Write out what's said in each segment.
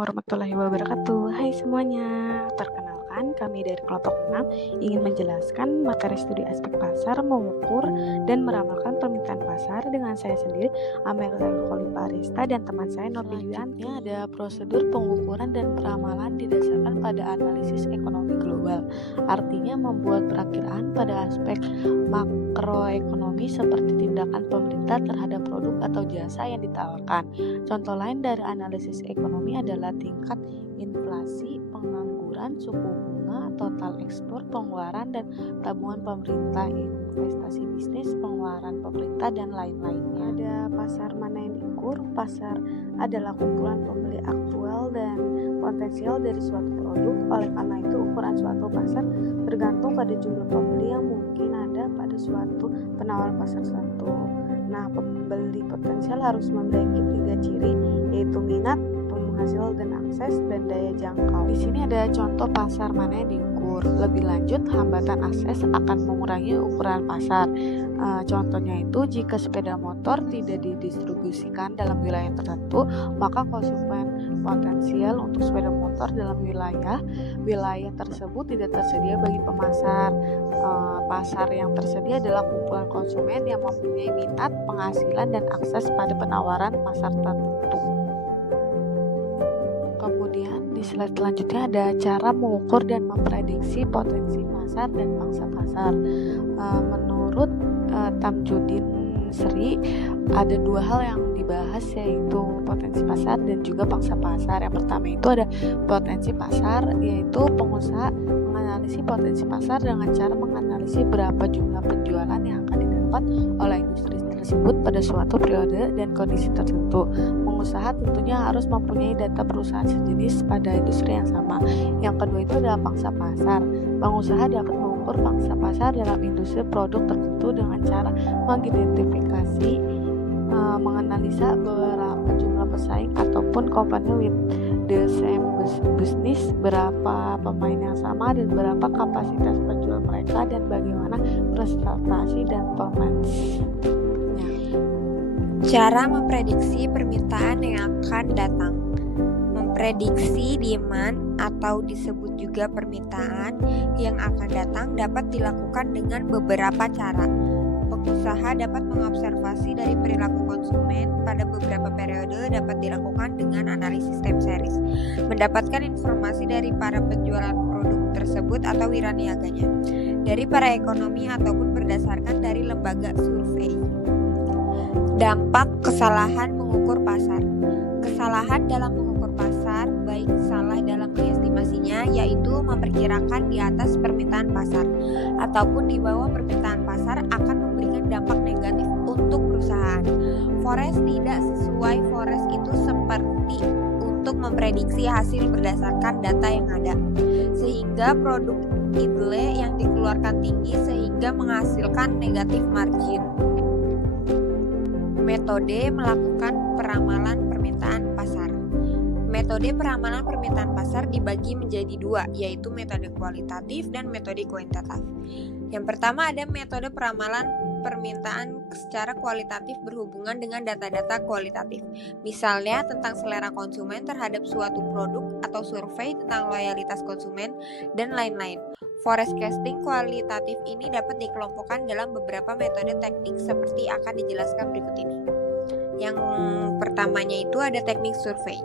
warahmatullahi wabarakatuh. Hai semuanya, perkenalkan kami dari kelompok 6 ingin menjelaskan materi studi aspek pasar, mengukur dan meramalkan permintaan pasar dengan saya sendiri, Amelia Kholifa Arista, dan teman saya Nurbi Yulianti. Selanjutnya ada prosedur pengukuran dan peramalan didasarkan pada analisis ekonomi global. Artinya membuat perakiraan pada aspek makroekonomi seperti tindakan pemerintah terhadap produk atau jasa yang ditawarkan. Contoh lain dari analisis ekonomi adalah tingkat inflasi, pengangguran, suku bunga, total ekspor, pengeluaran dan tabungan pemerintah, investasi bisnis, pengeluaran pemerintah, dan lain-lainnya. Ada pasar mana yang diukur? Pasar adalah kumpulan pembeli aktual dan potensial dari suatu produk. Oleh karena itu, ukuran suatu pasar bergantung pada jumlah pembeli yang mungkin ada pada suatu penawaran pasar tertentu. Nah, pembeli potensial harus memiliki 3 ciri, yaitu minat, penghasil dan akses, dan daya jangkau. Di sini ada contoh pasar mana yang diukur. Lebih lanjut, hambatan akses akan mengurangi ukuran pasar. Contohnya itu, jika sepeda motor tidak didistribusikan dalam wilayah tertentu, maka konsumen potensial untuk sepeda motor dalam wilayah tersebut tidak tersedia bagi pemasar. Pasar yang tersedia adalah kumpulan konsumen yang mempunyai minat, penghasilan, dan akses pada penawaran pasar tertentu. Kemudian di slide selanjutnya ada cara mengukur dan memprediksi potensi pasar dan pangsa pasar. Menurut Tamjudin Sri, ada 2 hal yang dibahas, yaitu potensi pasar dan juga pangsa pasar. Yang pertama itu ada potensi pasar, yaitu pengusaha menganalisis potensi pasar dengan cara menganalisis berapa jumlah penjualan yang akan didapat oleh industri tersebut pada suatu periode dan kondisi tertentu. Pengusaha tentunya harus mempunyai data perusahaan sejenis pada industri yang sama. Yang kedua itu adalah pangsa pasar. Pengusaha dapat mengukur pangsa pasar dalam industri produk tertentu dengan cara mengidentifikasi, menganalisa berapa jumlah pesaing ataupun company with the same business, berapa pemain yang sama dan berapa kapasitas penjual mereka, dan bagaimana prestasi dan performance. Cara memprediksi permintaan yang akan datang. Memprediksi demand atau disebut juga permintaan yang akan datang dapat dilakukan dengan beberapa cara. Pengusaha dapat mengobservasi dari perilaku konsumen pada beberapa periode, dapat dilakukan dengan analisis time series. Mendapatkan informasi dari para penjualan produk tersebut atau wiraniaganya, dari para ekonomi ataupun berdasarkan dari lembaga survei. Dampak kesalahan mengukur pasar. Kesalahan dalam mengukur pasar, baik salah dalam mengestimasinya, yaitu memperkirakan di atas permintaan pasar ataupun di bawah permintaan pasar, akan memberikan dampak negatif untuk perusahaan. Forecast tidak sesuai. Forecast itu seperti untuk memprediksi hasil berdasarkan data yang ada, sehingga produk idle yang dikeluarkan tinggi sehingga menghasilkan negatif margin. Metode melakukan peramalan permintaan pasar. Metode peramalan permintaan pasar dibagi menjadi 2, yaitu metode kualitatif dan metode kuantitatif. Yang pertama ada metode peramalan permintaan secara kualitatif berhubungan dengan data-data kualitatif. Misalnya tentang selera konsumen terhadap suatu produk atau survei tentang loyalitas konsumen dan lain-lain. Forecasting kualitatif ini dapat dikelompokkan dalam beberapa metode teknik seperti akan dijelaskan berikut ini. Yang pertamanya itu ada teknik survei.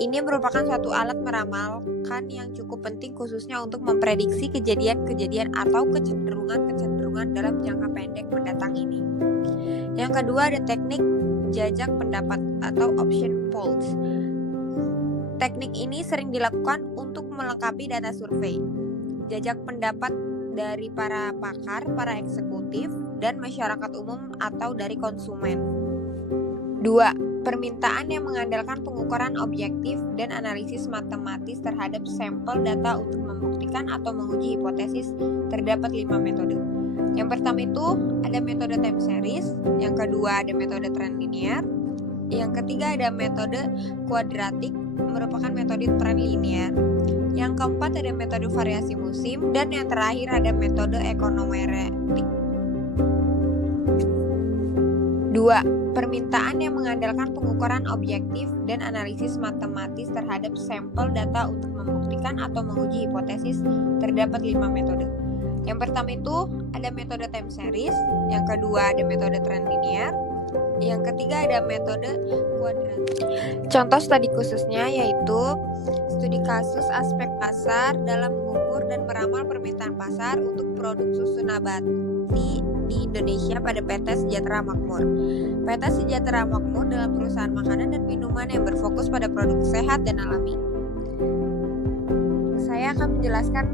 Ini merupakan suatu alat meramalkan yang cukup penting khususnya untuk memprediksi kejadian-kejadian atau kecenderungan-kecenderungan dalam jangka pendek mendatang ini. Yang kedua ada teknik jajak pendapat atau option polls. Teknik ini sering dilakukan untuk melengkapi data survei. Jajak pendapat dari para pakar, para eksekutif, dan masyarakat umum atau dari konsumen. 2. Permintaan yang mengandalkan pengukuran objektif dan analisis matematis terhadap sampel data untuk membuktikan atau menguji hipotesis. Terdapat 5 metode. Yang pertama itu ada metode time series, yang kedua ada metode trend linear, yang ketiga ada metode kuadratik, merupakan metode trend linear. Yang keempat ada metode variasi musim, dan yang terakhir ada metode ekonometrik. 2. Permintaan yang mengandalkan pengukuran objektif dan analisis matematis terhadap sampel data untuk membuktikan atau menguji hipotesis. Terdapat 5 metode. Yang pertama itu ada metode time series, yang kedua ada metode trend linear, yang ketiga ada metode kuadran. Contoh studi khususnya yaitu studi kasus aspek pasar dalam mengukur dan meramal permintaan pasar untuk produk susu nabati di Indonesia pada PT Sejahtera Makmur. PT Sejahtera Makmur dalam perusahaan makanan dan minuman yang berfokus pada produk sehat dan alami. Saya akan menjelaskan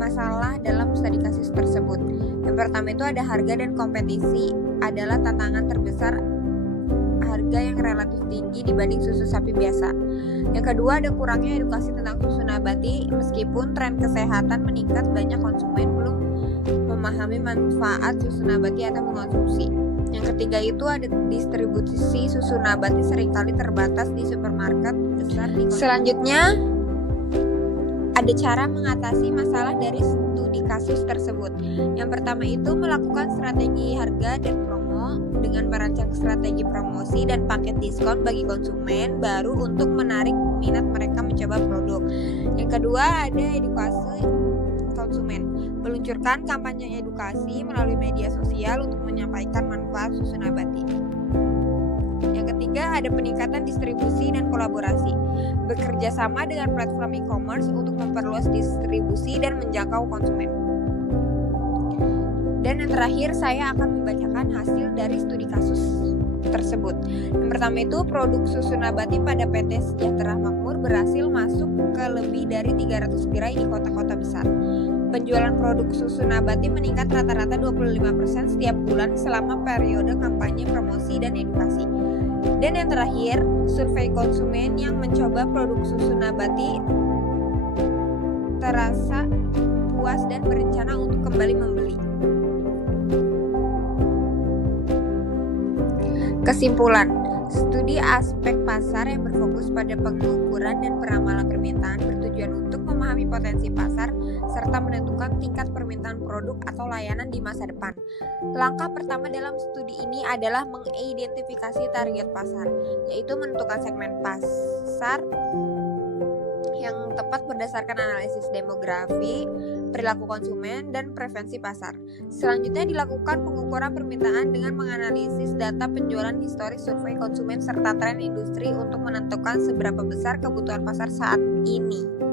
masalah dalam studi kasus tersebut. Yang pertama itu ada harga dan kompetisi adalah tantangan terbesar, harga yang relatif tinggi dibanding susu sapi biasa. Yang kedua ada kurangnya edukasi tentang susu nabati, meskipun tren kesehatan meningkat, banyak konsumen belum memahami manfaat susu nabati atau mengonsumsi. Yang ketiga itu ada distribusi susu nabati seringkali terbatas di supermarket besar di kota. Selanjutnya ada cara mengatasi masalah dari studi kasus tersebut. Yang pertama itu melakukan strategi harga dan promo dengan merancang strategi promosi dan paket diskon bagi konsumen baru untuk menarik minat mereka mencoba produk. Yang kedua ada edukasi konsumen. Meluncurkan kampanye edukasi melalui media sosial untuk menyampaikan manfaat susu nabati. Yang ketiga ada peningkatan distribusi dan kolaborasi. Bekerja sama dengan platform e-commerce untuk memperluas distribusi dan menjangkau konsumen. Dan yang terakhir saya akan membacakan hasil dari studi kasus tersebut. Yang pertama itu produk susu nabati pada PT Sejahtera Makmur berhasil masuk ke lebih dari 300 gerai di kota-kota besar. Penjualan produk susu nabati meningkat rata-rata 25% setiap bulan selama periode kampanye promosi dan edukasi. Dan yang terakhir, survei konsumen yang mencoba produk susu nabati terasa puas dan berencana untuk kembali membeli. Kesimpulan, studi aspek pasar yang berfokus pada pengukuran dan peramalan permintaan bertujuan untuk memahami potensi pasar serta menentukan tingkat permintaan produk atau layanan di masa depan. Langkah pertama dalam studi ini adalah mengidentifikasi target pasar, yaitu menentukan segmen pasar yang tepat berdasarkan analisis demografi, perilaku konsumen, dan preferensi pasar. Selanjutnya dilakukan pengukuran permintaan dengan menganalisis data penjualan historis survei konsumen serta tren industri untuk menentukan seberapa besar kebutuhan pasar saat ini.